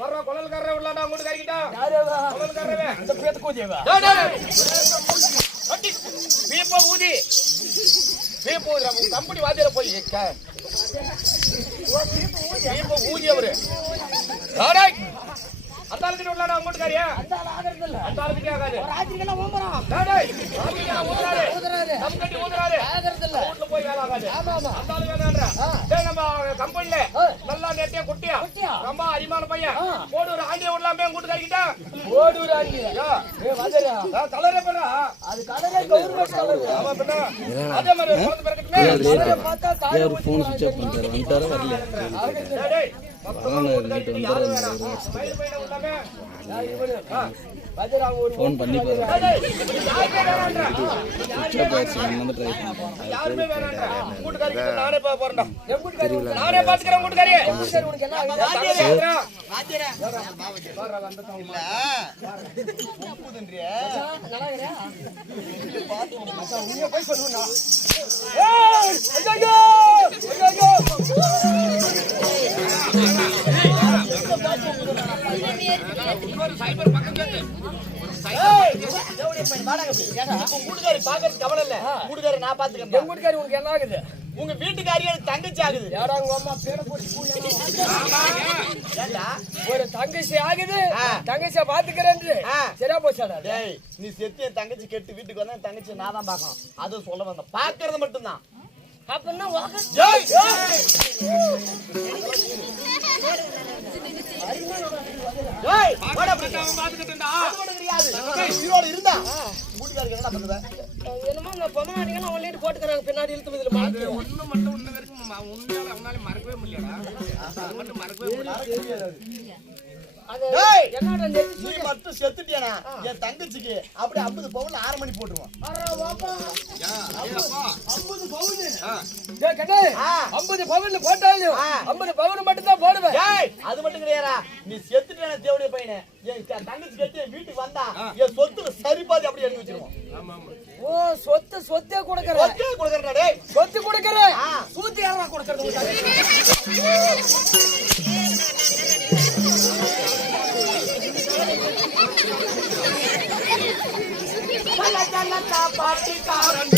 வர்ற கொலல்காரரே உள்ளடா மூடு கறிக்கிட்டா யாரேவா கொலல்காரரே இந்த பேத்து கூதியவா பீப்போ ஊதி பீப்போ ஊதி கம்பெனி வாதியில போய் பீப்போ ஊதி அவரு அந்த ஆளுக்கு உள்ளடா மூடு கறியா அந்த ஆளு ஆகறது இல்ல அந்த ஆளுக்கு ஆகாது ராத்திரிக்கெல்லாம் ஓம்பறான் ராத்திரிக்கெல்லாம் ஊதுறாரு கம்பெனி ஊதுறாரு ஆகறது இல்ல வீட்ல போய் வேலை ஆகாது ஆமா ஆமா அந்த ஆளு வேணான்றா டேய் நம்ம கம்பெனில நல்லா நெட்டியா குட்டியா ரொம்ப அரிமான பையன் ஓடூர் ஆண்டிய விடலாமே கூட்டு கறிக்கிட்டா ஓடூர் ஆண்டியா ஏய் வாதரா கலரே பண்ணா அது கலரே கவர்மெண்ட் கலர் ஆமா பண்ணா அதே மாதிரி போறது பறக்கட்டுமே கலரே பார்த்தா தாய் ஒரு ஃபோன் ஸ்விட்ச் ஆஃப் பண்ணிட்டாரு வந்துட்டாரா வரல டேய் ஃபோன் பண்ணி பாரு யாருமே வேணாம்டா கூட்டுக்காரி நானே போறேன்டா நானே பாத்துக்கறேன் கூட்டுக்காரி உனக்கு என்ன ஆகுது வாத்தியரா இல்ல ஒப்புதுன்றியே நல்லா இருக்கறியா நீங்க போய் சொல்லுங்க சைபர் பக்கம் கூட்டுக்காரி பாக்குறது கவலை இல்ல கூட்டுக்காரி நான் பாத்துக்கிறேன் என் வீட்டுக்காரி உனக்கு என்ன ஆகுது உங்க வீட்டுக்காரி எனக்கு தங்கச்சி ஆகுது யாரா உங்க அம்மா பேர போட்டு ஒரு தங்கச்சி ஆகுது தங்கச்சியை பாத்துக்கிறேன் சரியா போச்சாடா டேய் நீ செத்து என் தங்கச்சி கெட்டு வீட்டுக்கு வந்தா தங்கச்சி நான் தான் பாக்கணும் அது சொல்ல வந்த பாக்குறது மட்டும்தான் அப்பன்னா இருந்தா வீட்டுக்காரருக்கு என்ன பண்ணுவ என்னமோ இந்த பொம்மநாட்டிகள் அவன் லேட்டு போட்டுக்கிறாங்க பின்னாடி இழுத்து இதுல மாட்டி ஒண்ணு மட்டும் ஒண்ணு வரைக்கும் உண்மையால அவனால மறக்கவே முடியலடா அது மட்டும் மறக்கவே முடியல என்னடா நீ மட்டும் செத்துட்டியானா என் தங்கச்சிக்கு அப்படியே 50 பவுன் 6 மணி போட்டுருவான் 50 பவுன் போட்டாலும் 50 பவுன் மட்டும் தான் போடுவேன் அது மட்டும் கிடையாதா நீ செத்துட்டியான தேவடைய பையனே என் தங்கச்சி கட்டி என் வீட்டுக்கு வந்தா என் சொத்துல சரிபாதி அப்படியே எழுதி வச்சிருவோம் ஓ சொத்தே கொடுக்கறேன் சொத்தே கொடுக்கறடா டேய் சொத்து கொடுக்கறேன் சூத்தி யாரா கொடுக்கறது பாட்டி காரன்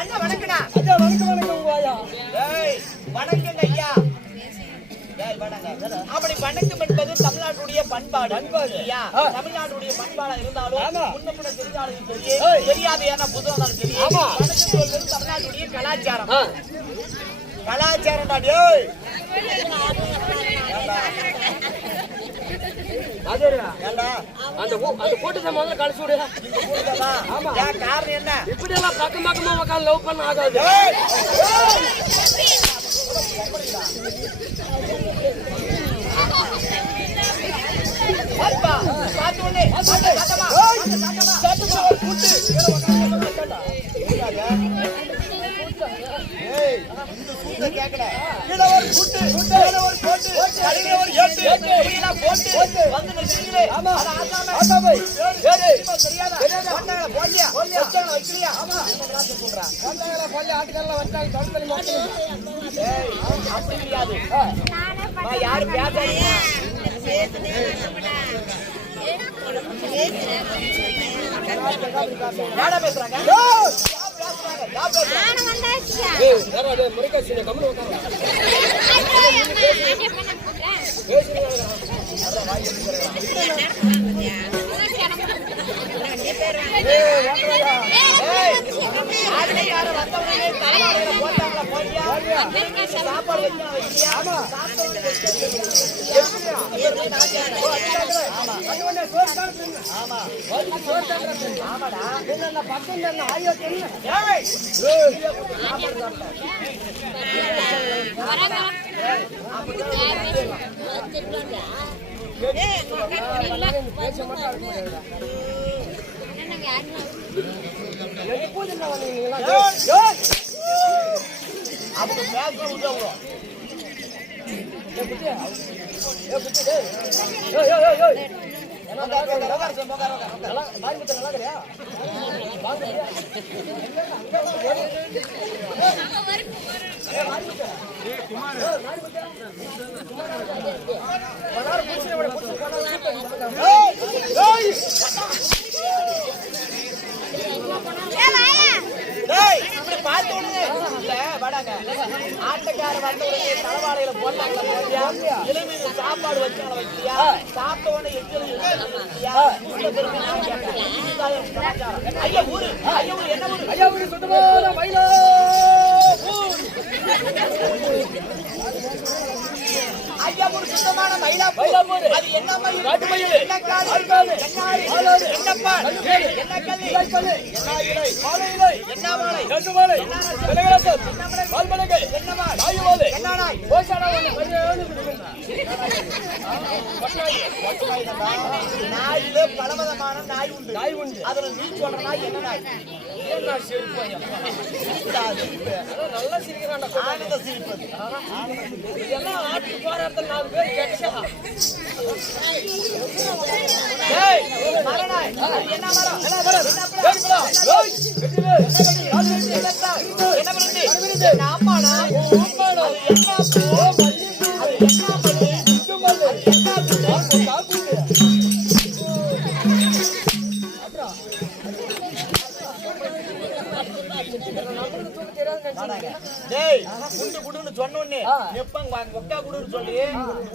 அண்ணா வணக்கடா. ஐயா வணக்கம் வணக்கம் ஐயா. ஏய் வணக்கம் ஐயா. ஏய் வணக்கம். அப்படி வணக்கம் என்பது தமிழ்நாட்டுடைய பண்பாடு. ஐயா தமிழ்நாட்டுடைய பண்பாடா இருந்தாலும் முன்னப்பட தெரிஞ்சாலும் சரி தெரியாதையான புதுவனாலும் சரி வணக்கம் சொல்வது தமிழ்நாட்டுடைய கலாச்சாரம். கலாச்சாரம்டா டேய். அந்த கூட்டத்தை முதல்ல கழிச்சு விடு. காரணம் என்ன? இப்படி எல்லாம் பக்கம் பக்கமா உட்காந்து லவ் பண்ண ஆகாது. யாரு பேசாதீங்க. யாரா பேசுறாங்க? சாப்பாடு பேச மட்டும் இருக்க முடியாதுடா. எப்போது என்ன வந்தீங்களா? அவங்க பேச விடுவாங்க. ஆட்டக்கார வந்து தலைவாழையில போட்டாங்க, இளமீன் சாப்பாடு வச்சாங்க வைக்கியா, சாப்பிட்ட உடனே ஐயா ஊரு என்ன ஊரு? ஐயா ஊரு சுத்தமான மயிலா ஐயாவூர் சுத்தமான மயிலாப்பூர். அது என்ன மயில்? காட்டு மயில். என்ன காடு? என்ன ஆடு? என்ன பால்? என்ன கல்லி? என்ன இலை? வாழை இலை. என்ன வாழை? கண்டு வாழை. கனகரசம். வால்மலகை. என்ன வாள்? நாய் வாழை. என்ன நாய்? கோசாடா வாழை. நாயில பலவிதமான நாய் உண்டு. நாய் உண்டு. அதுல நீ சொல்ற நாய் என்ன நாய்? என்ன சிரிப்பு? நல்லா சிரிக்கிறான்டா. ஆனந்த சிரிப்பது. இதெல்லாம் ஆட்டு போற இடத்துல 4 பேர் கேட்டா. ஏய் மரநாய். என்ன மரம்? என்ன மரம்? என்ன பழம்? ஓய் வெட்டிவே. என்ன விருந்து? என்ன அம்மானா? அம்மாடா. என்ன பூ? அது என்ன மல்லி? சுத்தமல்ல. என்ன பூ? காப்பு. டேய் குண்டு குடுன்னு சொன்னோனே எப்பங்க ஒக்கா குடுன்னு சொல்லி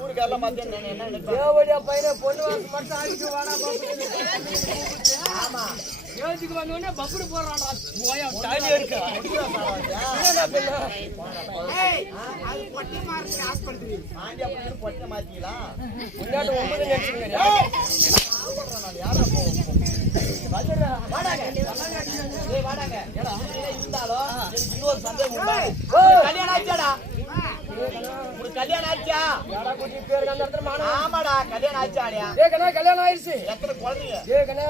ஊருக்கெல்லாம் பார்த்தேன் என்ன நினைப்பேன். தேவடியா பையனே பொண்ணு வாசம் மட்டும் ஆடிக்கு வாடா பாப்பு. ஆமா ஏஜுக்கு வந்தோனே பப்புடு போறான்டா. போயா டாலி இருக்கு. என்னடா பின்ன? ஏய் அது பட்டி மார்க் ஆஸ்பத்திரி ஆண்டி அப்படி பட்டி மாத்திங்களா? முன்னாடி 9 நினைச்சீங்க. யாரா போ வாடாங்க. ஏய் வாடாங்க. ஏடா இருந்தாலும் எனக்கு இன்னொரு சந்தேகம் உண்டு. கல்யாணம் ஆச்சாடா? ஒரு கல்யாணம் ஆச்சா? யாரா குட்டி பேர் அந்த இடத்துல மானா? ஆமாடா கல்யாணம் ஆச்சாடியா? ஏய் கண்ணா கல்யாணம் ஆயிருச்சு. எத்தனை குழந்தைங்க? ஏய் கண்ணா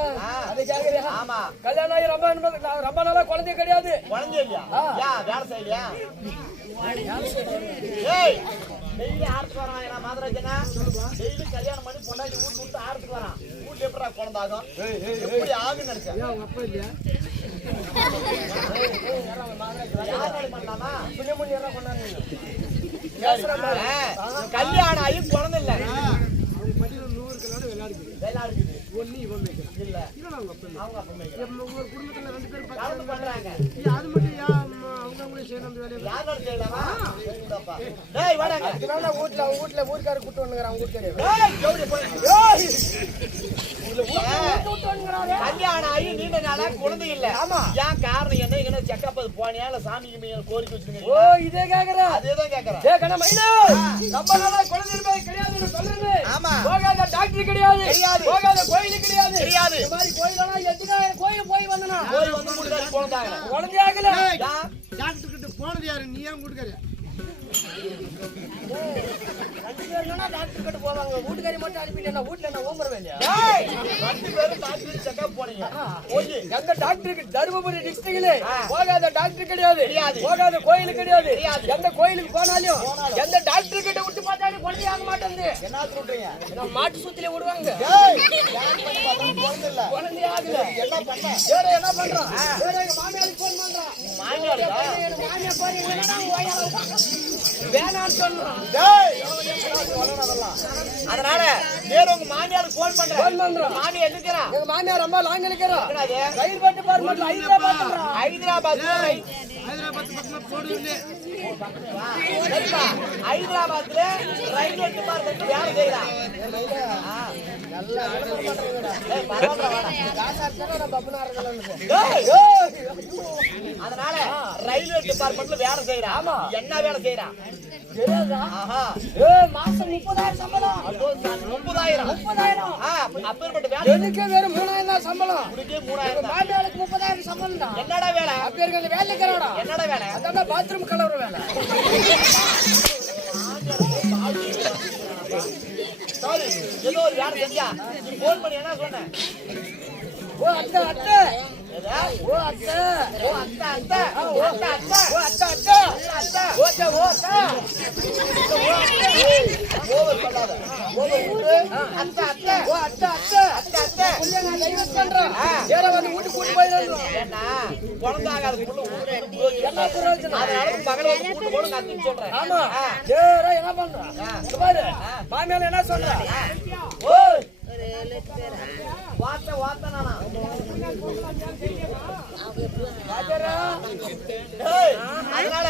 அது கேக்குறியா? ஆமா கல்யாணம் ஆகி ரொம்ப நாளா குழந்தை கிடையாது. குழந்தை இல்லையா? யா வேலை செய்யலையா? ஏய் டெய்லி ஆர்த்து வரான் என்ன மாதராஜனா? டெய்லி கல்யாணம் பண்ணி பொண்டாட்டி வீட்டு விட்டு ஆர்த்துக்கு வரான். வீட்டு எப்படா குழந்தை ஆகும்? எப்படி ஆகுன்னு நினைச்சேன். ஏன் உங்க அப்பா இல்லையா? யார் பண்ணலாமா? புண்ணியமுனி யாரா கொண்டாங்க? கல்யாணம் ஆகி குழந்தை இல்ல. வெள்ளா இருக்குது. ஒண்ணு இவன் மேய்க்கிறான். இல்ல அவங்க அப்பா இல்ல. அவங்க அப்பா மேய்க்கிறாங்க. ஒரு குடும்பத்துல 2 பேர் கலந்து பண்றாங்க. அது மட்டும் அவங்க செய்யற அந்த வேலையை யாரோட செய்யலாமா? செய்யுங்கப்பா. டேய் வாடாங்க. இதனால வீட்ல ஊர்க்காரர் கூட்டு வந்துங்கறான். அவங்க ஊர்க்காரர். டேய் ஜவுடி போய். ஏய் கல்யாணம் ஆகி நீண்ட நாளா குழந்தை இல்ல. ஆமா ஏன் காரணம் என்ன? எங்க செக்கப் போனியா இல்ல சாமிக்கு மேல கோரிக்கை வச்சிருக்கீங்க? ஓ இதே கேக்குற. அதேதான் கேக்குறேன். ஏ கண்ணா மயிலு நம்ம நாளா குழந்தை கிடையாதுன்னு சொல்றேன். ஆமா போகாத டாக்டர் கிடையாது. போகாத கோயில் கிடையாது. தெரியாது. இந்த மாதிரி கோயிலெல்லாம் எதுனா கோயில் போய் வந்தனா போய் வந்து முன்னாடி குழந்தைங்க. குழந்தை ஆகல. டாக்டர் கிட்ட போனது யாரு? நீ ஏன் கொடுக்கற? டாக்டர் கிட்ட போவாங்க. வீட்டுக்காரி மட்டும் அனுப்பிட்டா வீட்டுல நான் ஓம்பறவே இல்லையா? டேய் 2 பேரும் டாக்டர் செக்கப் போறீங்க. போய் எங்க டாக்டருக்கு தர்மபுரி டிஸ்ட்ரிக்ட்ல போகாத டாக்டர் கிடையாது. தெரியாது. போகாத கோயில் கிடையாது. எந்த கோயிலுக்கு போனாலும் எந்த டாக்டர் கிட்ட விட்டு பார்த்தாலும் குழந்தை ஆக மாட்டேங்குது. என்ன சொல்றீங்க? நான் மாட்டு சுத்திலே விடுவாங்க. டேய் யார் பண்ணி பார்த்தா குழந்தை இல்ல. குழந்தை ஆகல. என்ன பண்ண? ஏடா என்ன பண்றான்? ஏடா எங்க மாமியாருக்கு ஃபோன் பண்றான். மாமியாரா? எங்க மாமியார் போய் என்னடா ஓயால வேணான்னு சொல்றான். டேய் அதனால வேற உங்க மாமியாருக்கு ஃபோன் ஃபோன் பண்றேன். பண்றான். மாமியார் எதுக்குறா? எங்க மாமியார் ரொம்ப லாங் நிக்கிறா. என்னது? ரயில் பட்டு பார்மட்ல ஹைதராபாத்ல. ஹைதராபாத் ஹைதராபாத் பக்கமா போடுவீங்க. சரிப்பா. ஹைதராபாத்ல ரயில்வே டிபார்ட்மெண்ட் வேலை செய்யறான். நல்லா பண்றீங்கடா. ஏய் பரவாயில்லை வாடா. காசா இருக்கற நான் பப்புனார்கள்னு. டேய் அதனால ரயில்வே டிபார்ட்மெண்ட்ல வேலை செய்யறான். ஆமா. என்ன வேலை செய்யறான்? தெரியாதா? ஆஹா ஏய் மாசம் 30,000 சம்பளம். அதோ 30,000. 30,000. அப்பேற்பட்ட வேலை எனக்கு வேற 3,000 தான் சம்பளம். உனக்கே 3,000 தான். மாமியாருக்கு 30,000 சம்பளம் தான். என்னடா வேலை? அப்பேருக்கு அந்த வேலை இருக்கிறாடா. என்னடா வேலை? அதான் பாத்ரூம் கலவர வேலை. சாரி ஏதோ ஒரு வேலை செஞ்சா நீ போன் பண்ணி என்ன சொன்ன ஓ அத்தை அத்தை ஏதா ஓ அத்தை ஓ அத்தா அத்தா ஓ அத்தை அத்தை ஓ அத்தை அத்தை அத்தா ஓ அத்தை ஓ அத்தை ஓவர் பண்ணாத ஓவர் விட்டு அத்தா அத்தா ஓ அத்தை அத்தை அத்தா அத்தா புள்ள நான் டைவர்ஸ் பண்றேன் ஏற வந்து வீட்டுக்கு கூட்டி போயிடணும் ஏன்னா குழந்தைகாத புள்ள ஊரே போய் என்ன பிரயோஜனம் அதனால பகல வந்து கூட்டு போணும் கத்தி சொல்றேன் ஆமா ஏற என்ன பண்றான் இங்க பாரு மாமியால என்ன சொல்றா ஓய் வாத்த வாத்த நானா ராஜரா ஏய் அதனால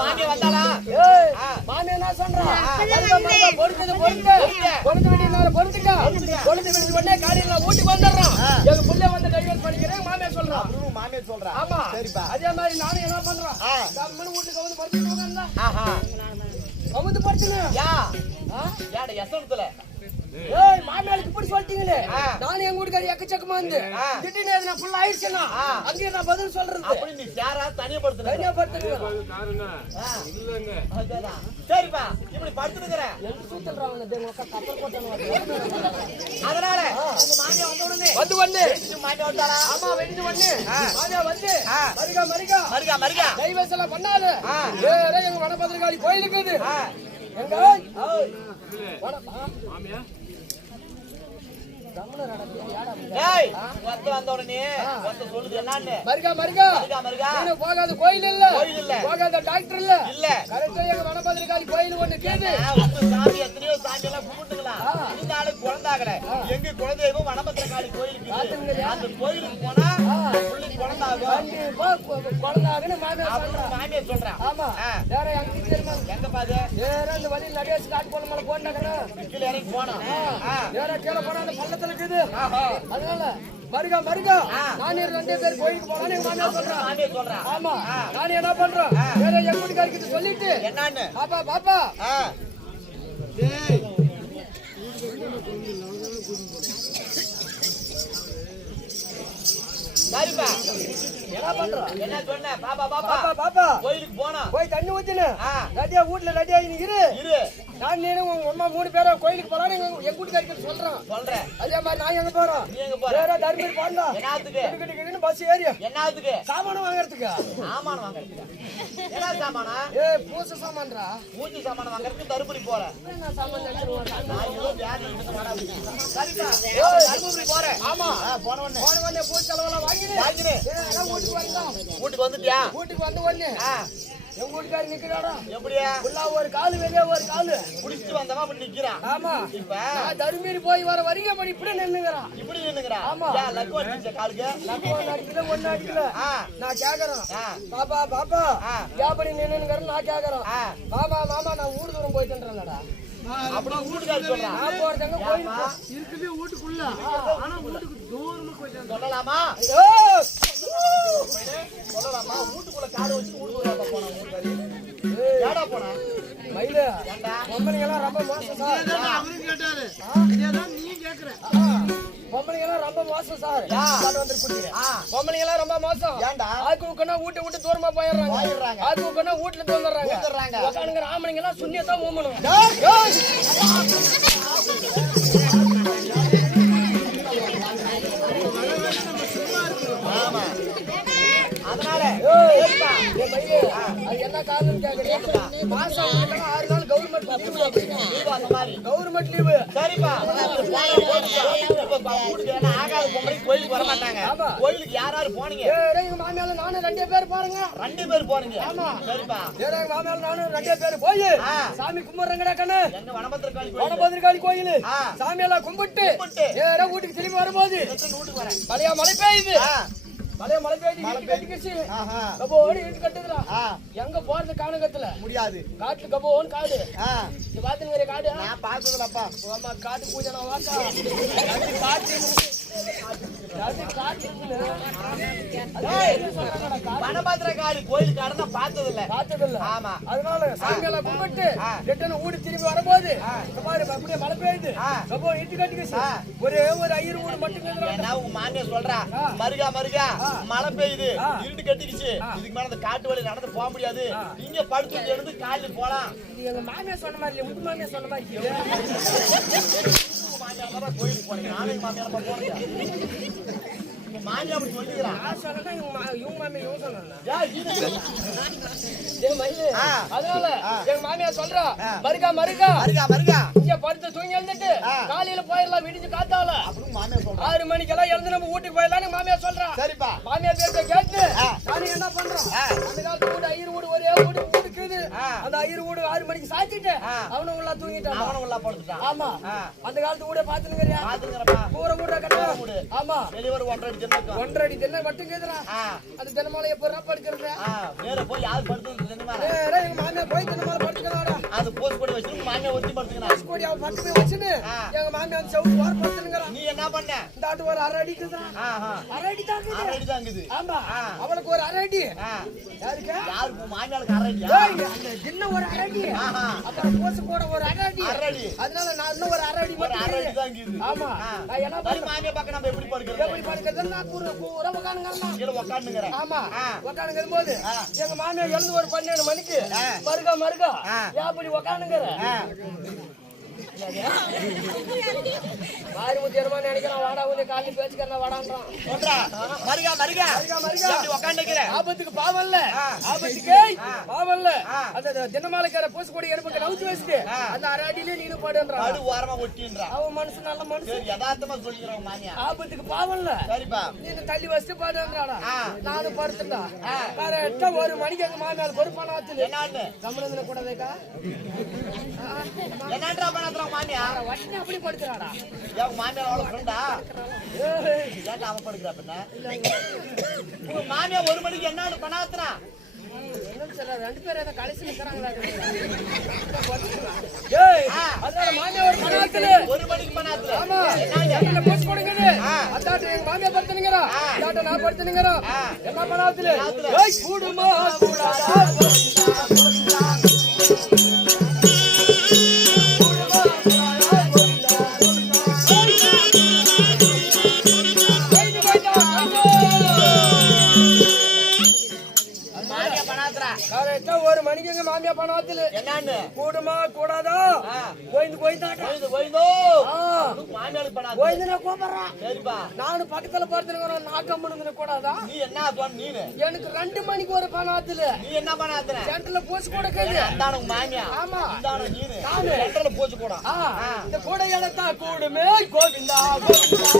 மாமி வந்தாளா ஏய் மாமியா என்ன சொல்றா மருமக மருமக பொறுக்குது பொறுத்து விட்டீனால பொறுத்துக்க பொறுத்து விட்டு உடனே காலையில வீட்டுக்கு வந்துடுறான் எங்க புள்ள வந்து டைவர்ஸ் பண்ணிக்கிறேன் மாமியா சொல்றா மாமி சொல்றா ஆமா சரிப்பா அதே மாதிரி நானும் என்ன பண்றேன் நம்ம வீட்டுக்கு வந்து படுத்து போகணும்னா ஆஹா அமுது படுத்துங்க யா யாட எசனத்துல ஏய் மாமியாளுக்கு இப்படி சொல்லிட்டீங்களே நானும் எங்க வீட்டுக்காரி எக்கச்சக்கமா இருந்து திடீர்னு எதுனா ஃபுல் ஆயிடுச்சுன்னா அங்கே நான் பதில் சொல்றது அப்படி நீ யாரா தனியப்படுத்துற தனியா படுத்துங்க சரிப்பா இப்படி படுத்துக்கிறேன் எங்க சூத்தல்றாங்க தேவங்க கப்பல் போட்டாங்க அதனால உங்க மாமியா வந்த உடனே மாமியா வந்தாளா ஆமா வெடிச்சு ஒண்ணு மாமியா வந்து மரிகா மரிகா மருகா மருகா டைவர்ஸ் எல்லாம் பண்ணாத ஏற எங்க வனபத்திரகாளி கோயில் இருக்குது எங்க மாமியா ஏய் வந்து வந்த உடனே வந்து சொல்லுது என்னன்னு மரிகா மரிகா மருகா மருகா நீ போகாத கோயில் இல்ல கோயில் இல்ல போகாத டாக்டர் இல்ல இல்ல கரெக்டா எங்க வனபத்திரகாளி கோயில் ஒண்ணு கேது உங்க சாமி எத்தனையோ சாமி எல்லாம் கும்பிட்டுங்களா இந்த ஆளு குழந்தாகல எங்க குழந்தையும் வனபத்திரகாளி கோயிலுக்கு இருக்கு. அந்த கோயிலுக்கு போனா புள்ளி குழந்தாகும் குழந்தைன்னு மாமியா சொல்றா மாமியா சொல்றேன் ஆமா வேற எங்க தெரியுமா எங்க பாது வேற இந்த வழி நிறைய காட்டு போன மேல போனாங்கன்னா கீழே இறங்கி போனோம் வேற கீழே போனா அந்த பள்ளத்துல இருக்குது அதனால மருகா மருகா நானே 2 பேர் கோயிலுக்கு போலான்னு எங்க மாமியா சொல்றா மாமியா சொல்றேன் ஆமா நானே என்ன பண்றேன் வேற எங்க வீட்டுக்காரிக்கிட்ட சொல்லிட்டு என்னன்னு பாப்பா பாப்பா சரிப்பா என்ன பண்ற என்ன சொன்ன பாப்பா பாப்பா பாப்பா பாப்பா கோயிலுக்கு போனோம் போய் தண்ணி ஊத்துன ரெடியா வீட்டுல ரெடியா இரு இரு நான் நீ உங்க அம்மா 3 பேரும் கோயிலுக்கு போலான்னு எங்க வீட்டுக்காரிக்கிட்ட சொல்றேன் சொல்றேன் அதே மாதிரி நான் எங்க போறோம் நீ எங்க போற வேற தர்மபுரி போறா என்னத்துக்கு பஸ் ஏறி என்னத்துக்கு சாமானம் வாங்குறதுக்கு சாமான் வாங்குறதுக்கு என்ன சாமானா பூச சாமான்டா மூஞ்சி சாமான் வாங்குறதுக்கு தருமபுரி போற என்ன சாமான் நினைச்சிருவாங்க நான் ஏதோ வியாதி இருக்கு வாடா சரிப்பா தருமபுரி போறேன் ஆமா போன உடனே பூ செலவெல்லாம் வாங்கிடு வாங்கினேன் வீட்டுக்கு வந்தோம் வீட்டுக்கு வந்துட்டியா வீட்டுக்கு வந்த உடனே எங்க வீட்டுக்காரி நிக்கிறாடா எப்படியா உள்ள ஒரு காலு வெளியே ஒரு காலு குடிச்சிட்டு வந்தவன் அப்படி நிக்கிறான் ஆமா இப்ப நான் தருமீறி போய் வர வரைக்கும் அப்படி இப்படி நின்னுங்கிறான் இப்படி நின்னுக்கிறான் ஆமா. லக்கு அடிச்ச காலுக்கு நம்ம ஒண்ணு அடிக்கல ஒண்ணு அடிக்கல நான் கேக்குறேன் ஆ. பாப்பா பாப்பா அப்படி நின்னுங்கிறேன் நான் கேக்குறேன் மாமா மாமா நான் ஊர் தூரம் போயிட்டுன்றேன்லடா அப்படி வீட்டுக்காரி சொல்றான் நான் போறதுங்க கோயிலுக்கு இருக்குது வீட்டுக்குள்ள ஆனா வீட்டுக்கு தூரமா போயிட்டாங்க சொல்லலாமா ஏய்! சொல்லலாமா வீட்டுக்குள்ள காடு வச்சு வீட்டுக்குள்ள போனா வீட்டுக்காரி ஏடா போனா மயிலு பொம்பளைங்க எல்லாம் ரொம்ப மோசம் சார் அவரும் கேட்டாரு இதேதான் நீ கேக்குற பொம்பளைங்க எல்லாம் ரொம்ப மோசம் சார் பொம்பளைங்க எல்லாம் ரொம்ப மோசம் ஏன்டா? ஆக்கு ஊக்கனா வீட்டை விட்டு தூரமா போயிடுறாங்க ஆக்கு ஊக்கனா வீட்டுல தூங்குறாங்க உட்காந்துங்கிற ஆம்பளைங்க எல்லாம் சுண்ணியத்தான் ஊம்பணும் அதனால என்ன காரணம் கேக்குறேன் மாசம் 6 நாள் கவர்மெண்ட் லீவு அந்த மாதிரி கவர்மெண்ட் லீவு சரிப்பா வீட்டுக்கு என்ன ஆகாத பொம்பளை கோயிலுக்கு வர மாட்டாங்க கோயிலுக்கு யாராரு போனீங்க எங்க மாமியால நானும் 2 பேர் பாருங்க 2 பேர் போறீங்க சரிப்பா எங்க மாமியால நானும் 2 பேர் போய் சாமி கும்பிடுறங்கடா கண்ணு எங்க வனபத்திரகாளி வனபத்திரகாளி கோயில் சாமி எல்லாம் கும்பிட்டு ஏறா வீட்டுக்கு திரும்பி வரும்போது வீட்டுக்கு வரேன் பழைய மழை பெய்யுது பழைய மழை பெய்யுது கட்டிக்கிச்சு கபோன்னு இட்டு கட்டுதுடா எங்க போறது காணகத்துல முடியாது காட்டுல கபோன்னு காடு இது பாத்துங்க காடு நான் பார்த்ததுலப்பா ஆமா காட்டு பூஜை நான் வாக்கா காட்டு வனபத்திரகாளி கோயில் கடனை பார்த்தது இல்ல. ஆமா, அதனால சாயங்காலம் கும்பிட்டு ரிட்டர்ன் ஊடி திரும்பி வரும்போது இந்த மாதிரி அப்படியே மழை பெய்யுது. ரொம்ப இட்டு கட்டிக்கிச்சு. ஒரே ஒரு ஐயர் ஊடு மட்டும் ஏன்னா உங்க மாமியார் சொல்றா, மருகா மருகா மழை பெய்யுது, இருட்டு கட்டிக்கிச்சு, இதுக்கு மேல அந்த காட்டு வழி நடந்து போக முடியாது, இங்க படுத்து எடுத்து காலையில போலாம். எங்க மாமியார் சொன்ன மாதிரி இல்ல, உங்க மாமியார் சொன்ன மாதிரி மாமியார் கோயிலுக்கு போனீங்க, நானே மாமியார் போனீங்க. மாமியார் அப்படி சொல்லிக்கிறான். இவங்க மாமியார் இவங்க சொன்னா அதனால எங்க மாமியார் சொல்றா, மருகா மருகா மருகா மருகா இங்க படுத்து தூங்கி எழுந்துட்டு காலையில போயிடலாம், விடிஞ்சு காத்தால அப்படின்னு மாமியார் சொல்றான். 6 மணிக்கெல்லாம் எழுந்து நம்ம வீட்டுக்கு போயிடலாம்னு மாமியார் சொல்றா. சரிப்பா, மாமியார் பேச்ச கேட்டு நானும் என்ன பண்றோம், அந்த காலத்து வீடு ஐயர் வீடு ஒரே வீடு இருக்குது. அந்த ஐயர் வீடு 6 மணிக்கு சாத்திட்டு அவனும் உள்ள தூங்கிட்டான், அவனும் உள்ள படுத்துட்டான். ஆமா, அந்த காலத்து வீட பாத்துனுங்கறியா? பாத்துங்கறப்பா, கூரை வீட கட்டா வீடு. ஆமா, வெளிய ஒரு 1.5 அடி தென்னை, 1.5 அடி தென்னை மட்டும் கேக்குறா. அந்த தென்னமால எப்பறா படுக்கறது? வேற போய் யார் படுத்துறது தென்னமால? வேற எங்க மாமியார் போய் தென்னமால படுத்துக்கறாடா. அது போஸ்ட் போட்டு வச்சிட்டு மாமியார் ஒத்தி படுத்துக்கறான். போஸ்ட் போடி அவ படுத்து போய் வச்சினு எங்க மாமியார் செவுத்து வார படுத்துங்கறா. நீ என்ன பண்ண? இந்த ஆட்டு ஒரு அரை அடிக்குதுடா. அரை அடி தாக்குது. அரை அடி தாங்குது. ஆமா, அவளுக்கு ஒரு அரை அடி. யாருக்கு? யாருக்கு? மாமியாருக்கு அரை அடியா? அந்த தின்ன ஒரு அரை அடி. அப்புறம் போஸ்ட் போட ஒரு அரை அடி. அதனால நான் இன்னும் ஒரு அரை அடி ஒரு அரை அடி தாங்குது. ஆமா, நான் என்ன பண்ண? மாமியார் பக்கம் நம்ம எப்படி படுக்கிறது? எப்படி படுக்கிறது? நான் கூற உட்கார்ந்துங்கறமா. கீழ உட்கார்ந்துங்கற. ஆமா, உட்கார்ந்துங்கற போது எங்க மாமியார் எழுந்து ஒரு 12 மணிக்கு மருகா மருகா யாப்படி உட்கார்ந்துங்கற. வாரி முத்தியமா நினைக்கிறான், வாடா வந்து காலி பேச்சுக்கறனா வாடான்றான். சொல்றா, மருகா மருகா மருகா அப்படி உட்கார்ந்துங்கற. ஆபத்துக்கு பாவல்ல, ஆபத்துக்கு பாவல்ல. அந்த தினமாலக்கார போஸ் கொடி எடுப்புக்கு நவுத்து வச்சிட்டு அந்த அரை அடியிலே நீனு பாடுன்றான். அடு ஓரமா ஒட்டின்றான். அவன் மனசு நல்ல மனசு. சரி, யதார்த்தமா சொல்லிக்கிறான் மாமியா. ஆபத்துக்கு பாவல்ல. சரிப்பா, நீ தள்ளி வச்சிட்டு பாடுன்றாடா. நானும் படுத்துட்டா. கரெக்டா 1 மணிக்கு எங்க மாமியார் பொறுப்பான ஆத்துல என்னன்னு கமலந்தன கூடவேக்கா என்னன்றா பண்ணறா மாமியா? வட்டன அப்படி படுத்துறாடா. ஏன் மாமியார் அவள ஃப்ரெண்டா? ஏன்டா அவ படுக்குறா பின்ன? உங்க மாமியா 1 மணிக்கு என்னன்னு பண்ணாதறா? என்ன சொல்ற, 2 பேரும் ஏதோ கலைச்சு நிக்கறாங்களா? ஏய், அதனால மாமியா ஒரு பணாத்துல 1 மணிக்கு பண்ணாதற. ஆமா, என்ன போஸ் கொடுங்கது. அதாட்ட எங்க மாமியா படுத்துனீங்கறா, அதாட்ட நான் படுத்துனீங்கறா. என்ன பணாத்துல? ஏய், கூடுமா கூடாதா? கரெக்டா 1 மணிக்கு எங்க மாமியா பணத்துல என்னன்னு கூடுமா கூடாதா? கோயிந்து கோயிந்தாடா. கோயிந்தோ மாமியாருக்கு பண்ணாத. கோயிந்தன கூப்பிடுறா. சரிப்பா, நானும் பக்கத்துல படுத்துறேன், நாக்கம் பண்ணுதுன கூடாதா? நீ என்ன சொன்ன நீனு? எனக்கு 2 மணிக்கு ஒரு பணத்துல நீ என்ன பண்ணாதற? சென்டர்ல போச்சு கொடுக்குது. அந்தான உங்க மாமியா. ஆமா, அந்தான நீனு. நானு சென்டர்ல போச்சு போடா. இந்த கூட எடுத்தா கூடுமே கோவிந்தா கோவிந்தா.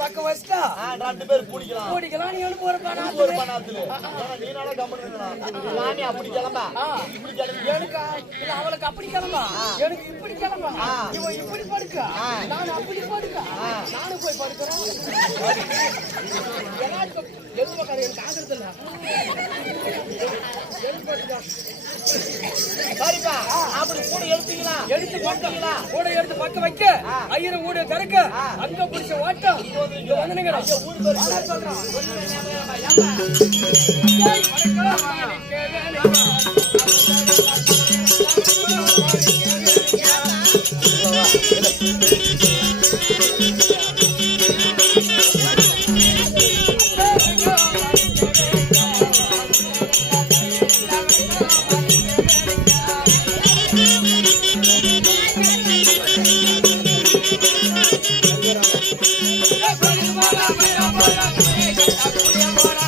பக்கம் வச்சா 2 பேர் குடிக்கலாம். குடிக்கலாம். நீ எழுந்து ஒரு பணத்துல நீ நாள கம்பெனிங்களா? மாமி அப்படி கிளம்பா, இப்படி கிளம்பி. எனக்கு இல்ல, அவளுக்கு அப்படி கிளம்பா, எனக்கு இப்படி கிளம்பா. இவன் இப்படி படுக்க, நான் அப்படி படுக்க. நானும் போய் படுக்கிறேன். எல்லாருக்கும் எழுந்து பக்கம் எனக்கு ஆகிறது இல்ல. சரிப்பா, அப்படி கூட எடுத்தீங்களா? எடுத்து பக்கங்களா கூட எடுத்து பக்கம் வைக்க ஐயரும் ஊட திறக்க அங்க பிடிச்ச ஓட்டம் இங்க வந்து நீங்க ஊடு பேர் சொல்றான். Bora,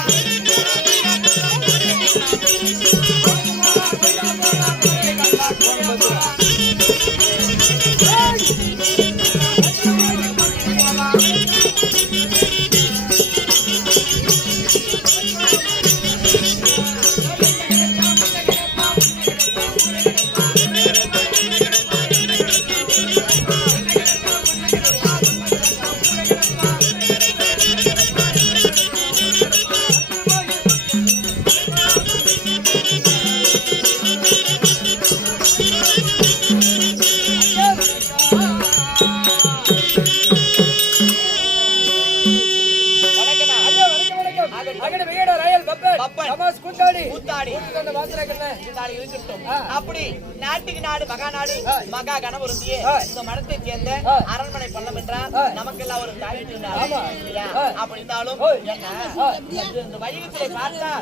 பப்பன். தமாஸ் கூத்தாடி கூத்தாடி. அந்த வாசரக்கண்ணே இருந்தாலும் இருக்கட்டும். அப்படி நாட்டுக்கு நாடு மகாநாடு மகா கணபுரந்தியே இந்த மடத்தை சேர்ந்த அரண்மனை பள்ளம் என்றால் நமக்கெல்லாம் ஒரு தாய் இல்லையா? அப்படி இருந்தாலும் என்ன இந்த வைகத்திலே பார்த்தா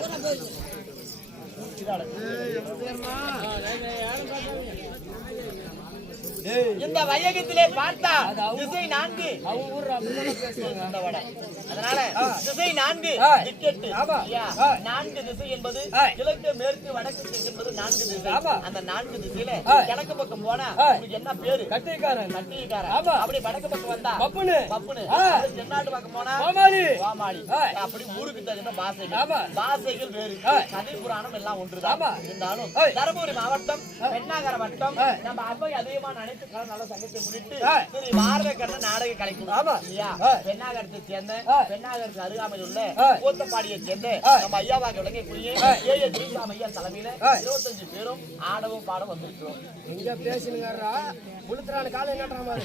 இந்த வையகத்திலே பார்த்தா திசை 4 அதனால திசை 4 டிக்கெட் 4 திசை என்பது கிழக்கு மேற்கு வடக்கு தெற்கு என்பது 4 திசை. அந்த 4 திசையில கிழக்கு பக்கம் போனா உங்களுக்கு என்ன பேரு? கட்டிக்காரன். கட்டிக்காரன். அப்படி வடக்கு பக்கம் வந்தா பப்புனு. பப்புனு. தென்னாட்டு பக்கம் போனா வாமாளி. வாமாளி. அப்படி ஊருக்கு தகுந்த பாஷைகள் பாஷைகள் வேறு. கதை புராணம் எல்லாம் ஒன்றுதான். இருந்தாலும் தர்மபுரி மாவட்டம் பெண்ணாகர வட்டம் நம்ம அவை அதிகமா நினைத்து நல்ல சங்கத்தை முன்னிட்டு சரி பாரத கண்ண நாடக கலைக்கும் இல்லையா? பெண்ணாகரத்தை சேர்ந்த பெண்ணாகரத்துக்கு அருகாமையில் உள்ள கோத்தப்பாடியை சேர்ந்த நம்ம ஐயாவாக விளங்கக்கூடிய ஏ துரைசாமி ஐயா தலைமையில 25 பேரும் ஆடவும் பாடம் வந்திருக்கிறோம். இங்க பேசுனுங்கறா புளுத்ரான கால என்னடா மாதிரி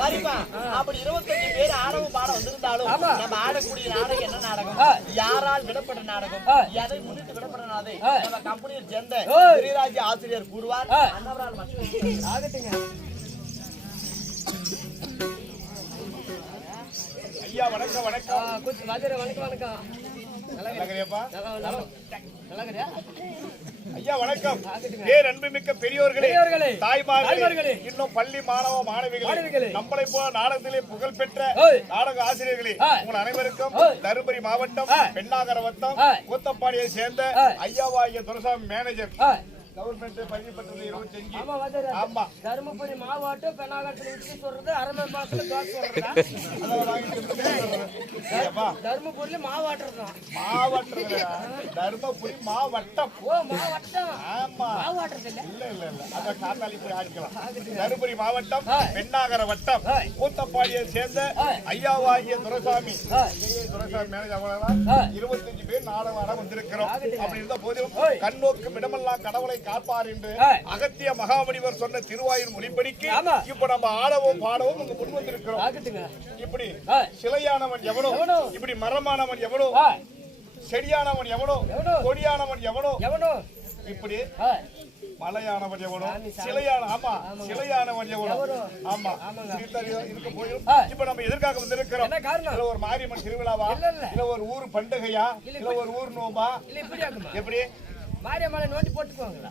சரிப்பா. அப்படி 25 பேர் ஆடவும் பாடம் வந்திருந்தாலும் நம்ம ஆடக்கூடிய நாடகம் என்ன நாடகம்? யாரால் விடப்பட்ட நாடகம்? எதை முன்னிட்டு விடப்பட்ட நாடகம்? நம்ம கம்பெனியை சேர்ந்த ஸ்ரீராஜ ஆசிரியர் கூறுவார். அன்னவரால் மட்டும் ஆகட்டுங்க. ஐயா வணக்கம். வணக்கம் குச்சி வாஜர வணக்கம். வணக்கம் நல்லா இருக்கறியாப்பா? நல்லா இருக்கறியா? ஐயா வணக்கம். பேர் அன்புமிக்க பெரியோர்களே, தாய்மார்களே, இன்னும் பள்ளி மாணவ மாணவிகளே, நம்மளை போல நாடகத்திலே புகழ் பெற்ற நாடக ஆசிரியர்களே, உங்கள் அனைவருக்கும் தருமபுரி மாவட்டம் பெண்ணாகர வட்டம் கோத்தப்பாடியை சேர்ந்த ஐயாவாகிய துரைசாமி மேனேஜர் கவர்மெண்ட் பதிவு பெற்றது 25. ஆமா தருமபுரி மாவட்டம் பெண்ணாகரத்துல இட்லி சொல்றது அரபை பாத்துல தோசை சொல்றதா? தருமபுரியில மாவட்டம் தான். தருமபுரி மாவட்டம். ஓ மாவட்டம். ஆமா மாவட்டத்துல இல்ல அத காத்தாலி போய் ஆடிக்கலாம். தருமபுரி மாவட்டம் பெண்ணாகர வட்டம் கூத்தப்பாடியை சேர்ந்த ஐயாவாகிய துரைசாமி மேனேஜர் அவங்களாம் 25 பேர் நாடகம் வந்திருக்கிறோம். அப்படி இருந்த போதிலும் கண்ணோக்கு இடமெல்லாம் கடவுளை காப்பார் என்று அகத்திய மகாமுனிவர் சொன்ன திருவாயூர் மொழிப்படிக்கு இப்ப நம்ம ஆடவும் பாடவும் இங்க முன் வந்திருக்கிறோம். இப்படி சிலையானவன் எவனோ, இப்படி மரமானவன் எவனோ, செடியானவன் எவனோ, கொடியானவன் எவனோ, இப்படி மலையானவன் எவனோ, சிலையானவன் எவனோ. ஆமா இருக்க போயும் இப்ப நம்ம எதற்காக வந்திருக்கிறோம்? இல்ல ஒரு மாரியம்மன் திருவிழாவா, இல்ல ஒரு ஊர் பண்டிகையா, இல்ல ஒரு ஊர் நோம்பா? எப்படி மாரியம்மனை நோண்டி போட்டுக்குவாங்களா?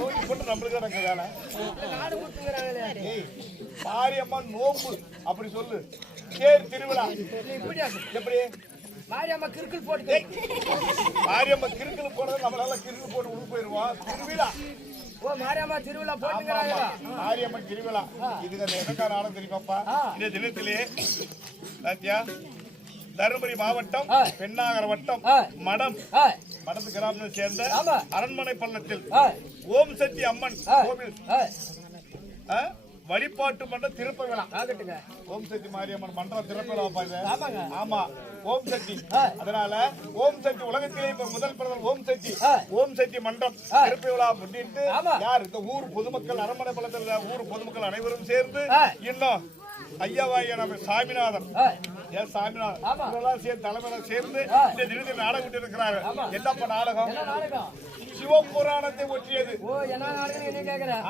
நோண்டி போட்டு நம்மளுக்கு நடக்க வேலை. நாடு கொடுத்துங்கிறாங்களே. மாரியம்மன் நோம்பு அப்படி சொல்லு. தேர் திருவிழா எப்படி? மாரியம்மா கிறுக்கில் போட்டு மாரியம்மா கிறுக்கில் போடுறது நம்மளால கிறுக்கில் போட்டு உள்ள போயிருவோம். திருவிழா. ஓ மாரியம்மா திருவிழா போட்டுங்கிறாங்க. மாரியம்மன் திருவிழா இதுக்கு அந்த எதற்கான ஆடம் தெரியுமாப்பா? இந்த தினத்திலே ராத்தியா தருமபுரி மாவட்டம் பெண்ணாகர வட்டம் மடத்து கிராமத்தை சேர்ந்த அரண்மனை பள்ளத்தில் ஓம் சக்தி அம்மன் கோவில் வழிபாட்டு மன்ற திறப்பு விழா. ஓம் சக்தி மாரியம்மன் மன்றம் திறப்பு விழா. ஆமா ஓம் சக்தி. அதனால ஓம் சக்தி உலகத்திலே இப்ப முதல் பிரதமர் ஓம் சக்தி மன்றம் திறப்பு விழா முன்னிட்டு யார் இந்த ஊர் பொதுமக்கள் அரண்மனை பள்ளத்தில் ஊர் பொதுமக்கள் அனைவரும் சேர்ந்து இன்னும் ஐயாவாகிய நம்ம சாமிநாதன் தலைமையில சேர்ந்து இந்த தினத்தில் நாடகம் விட்டு இருக்கிறாரு. என்னப்பா நாடகம்? சிவபுராணத்தை ஒற்றியது.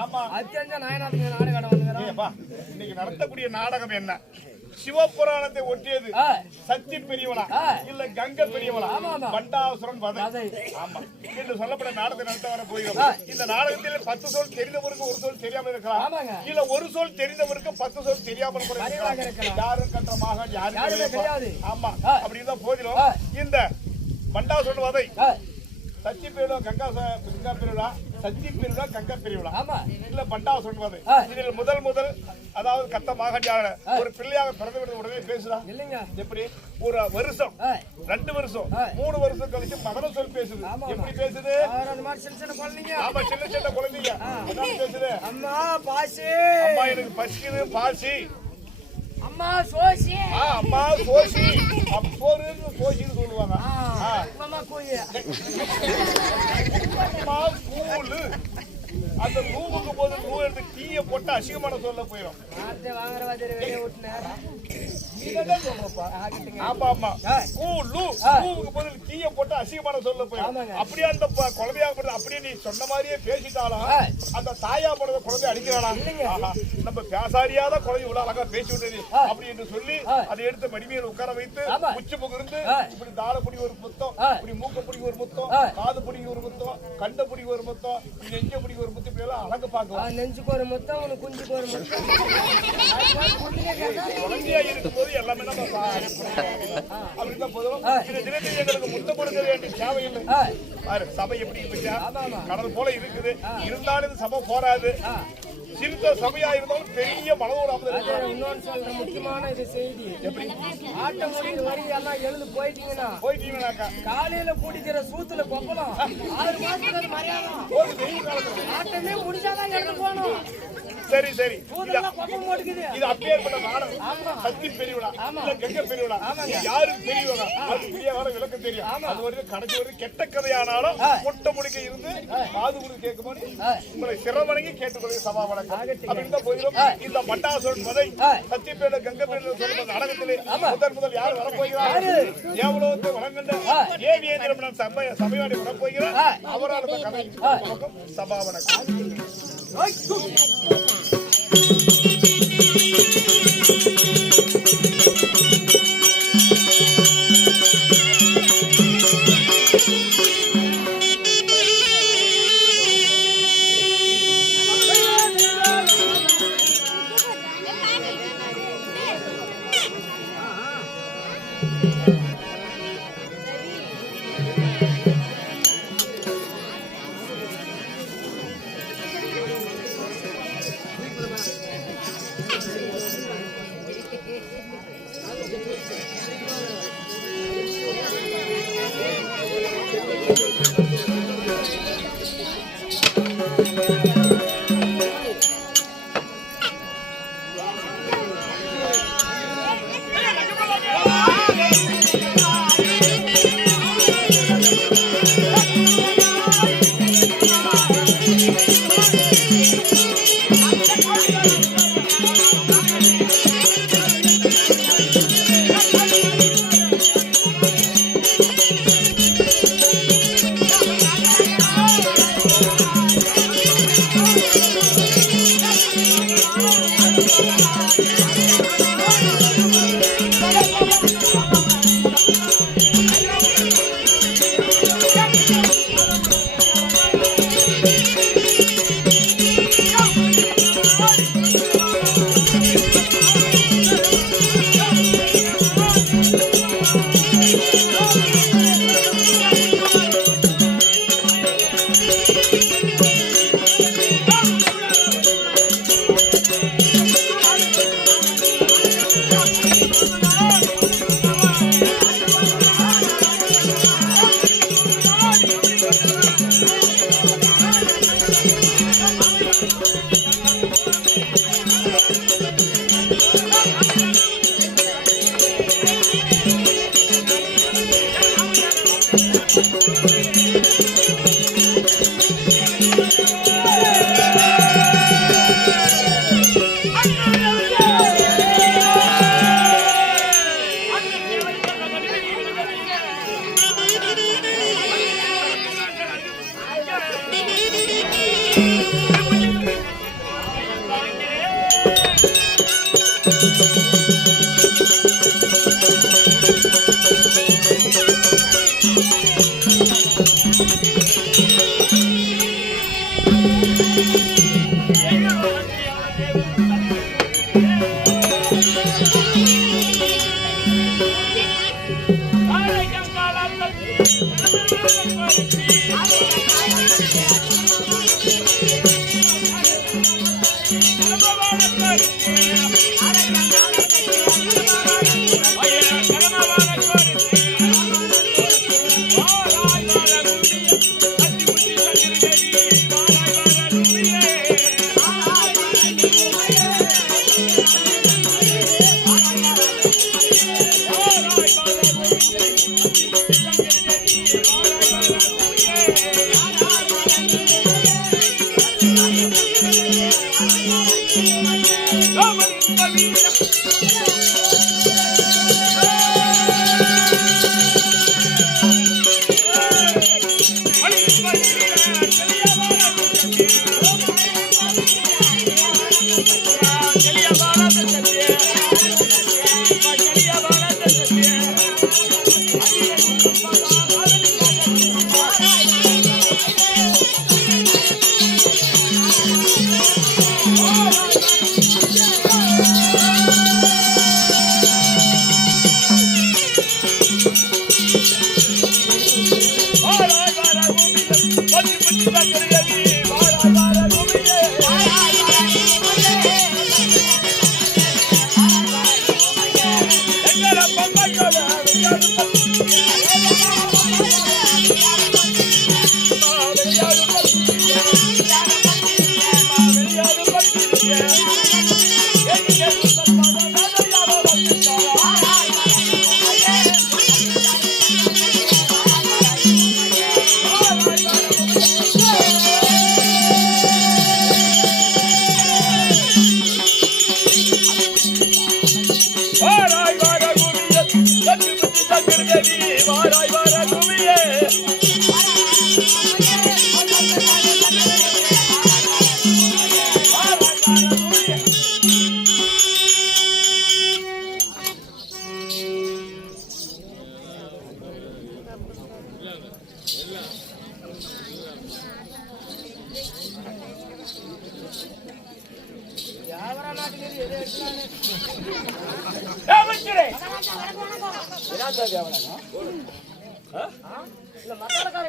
ஆமா இன்னைக்கு நடத்தக்கூடிய நாடகம் என்ன? சிவபுராணத்தை ஒட்டியது. சக்தி பெரியவளா இல்ல கங்கை பெரியவளா, பண்டாசுரன் வதை. ஆமா என்று சொல்லப்பட்ட நாடகத்தை நடத்த வர போகிறோம். இந்த நாடகத்தில் 10 சொல் தெரிந்தவருக்கு ஒரு சொல் தெரியாமல் இருக்கலாம், இல்ல ஒரு சொல் தெரிந்தவருக்கு 10 சொல் தெரியாமல் கூட இருக்கலாம். யாரும் கற்ற மகன் யாரும் கிடையாது. ஆமா அப்படி இருந்தா போதிலும் இந்த பண்டாசுரன் வதை சக்தி பெரியவளா கங்கா பெரியவளா, சக்தி பெரியவளா கங்கா பெரியவளா இல்ல பண்டாசுரன் வதை. இதில் முதல் அதாவது கத்த மகன் ஒரு பிள்ளையாக பிறந்து உடனே பேசுறா. எப்படி ஒரு வருஷம் 2 வருஷம் 3 வருஷம் கழிச்சு மகன சொல் பேசுது. எப்படி பேசுது? ஆமா சின்ன சின்ன குழந்தைங்க பேசுது. அம்மா பாசி, அம்மா எனக்கு பசிக்குது பாசி, அம்மா சோசி, அம்மா சோசி, சோறுன்னு சோசின்னு சொல்லுவாங்க. அம்மா கூழு. அந்த ரூமுக்கு போது ரூ எடுத்து டீயை போட்டு அசிங்கமான சொல்ல போயிடும். நீதான் சொல்றப்பா ஆகட்டுங்க. ஆமா ஆமா கூ லூ கூவுக்கு பதில் கீய போட்டு அசிங்கமான சொல்ல போய் அப்படியே அந்த குழந்தையா போறது அப்படியே நீ சொன்ன மாதிரியே பேசிட்டாலும் அந்த தாயா போடுற குழந்தை அடிக்கிறானா நம்ம பேசாரியாத குழந்தை இவ்வளவு அழகா பேசி விட்டது அப்படி என்று சொல்லி அதை எடுத்து மடிமையில உட்கார வைத்து உச்சி புகிருந்து இப்படி தாளப்படி ஒரு முத்தம், இப்படி மூக்கப்படி ஒரு முத்தம், காது பிடி ஒரு முத்தம், கண்ட பிடி ஒரு முத்தம், நெஞ்ச பிடி ஒரு முத்தம், இப்படி எல்லாம் அழகு பார்க்கலாம். நெஞ்சுக்கு ஒரு முத்தம், உனக்கு குஞ்சுக்கு ஒரு முத்தம். குழந்தையா இருக்கும்போது எல்லாமே நம்ம அப்படிதான் போதும். இந்த தினத்தில் எங்களுக்கு முத்தம் கொடுக்க வேண்டிய தேவையில்லை. சபை எப்படி இருந்துச்சா கடல் போல இருக்குது. இருந்தாலும் சபை போராது. சிறுத்த சபையா இருந்தாலும் பெரிய மனதோடு இன்னொன்னு சொல்ற முக்கியமான இது செய்தி, ஆட்ட முடிக்கிற வரைக்கும் எல்லாம் எழுந்து போயிட்டீங்கன்னாக்கா காலையில குடிக்கிற சூத்துல கொப்பலாம் 6 மாசத்துக்கு மரியாதை ஆட்டமே முடிச்சாதான் எழுந்து போகணும். சரி சரி, இது அப்பேற்பட்ட நாடகம் சக்தி பெரியவளா இல்ல கங்க பெரியவளா யாருக்கு பெரியவளா அது பெரிய விளக்கம் தெரியும். அது வரைக்கும் கடைசி வரைக்கும் கெட்ட கதையானாலும் முட்டை முடிக்க இருந்து காது கொடுத்து கேட்கும்போது உங்களை சிரவணங்கி கேட்டுக்கொள்ள சபா வணக்கம் அப்படின்னு போயிடும். இந்த மண்டாசுரன் மதை சத்தியப்பேட கங்க பேரில் சொல்லுற நாடகத்திலே முதல் யார் வரப்போகிறார் எவ்வளவு வழங்கண்ட ஏவியேந்திரம் சபையாடி வரப்போகிறார் அவரால் கதை சபா வணக்கம்.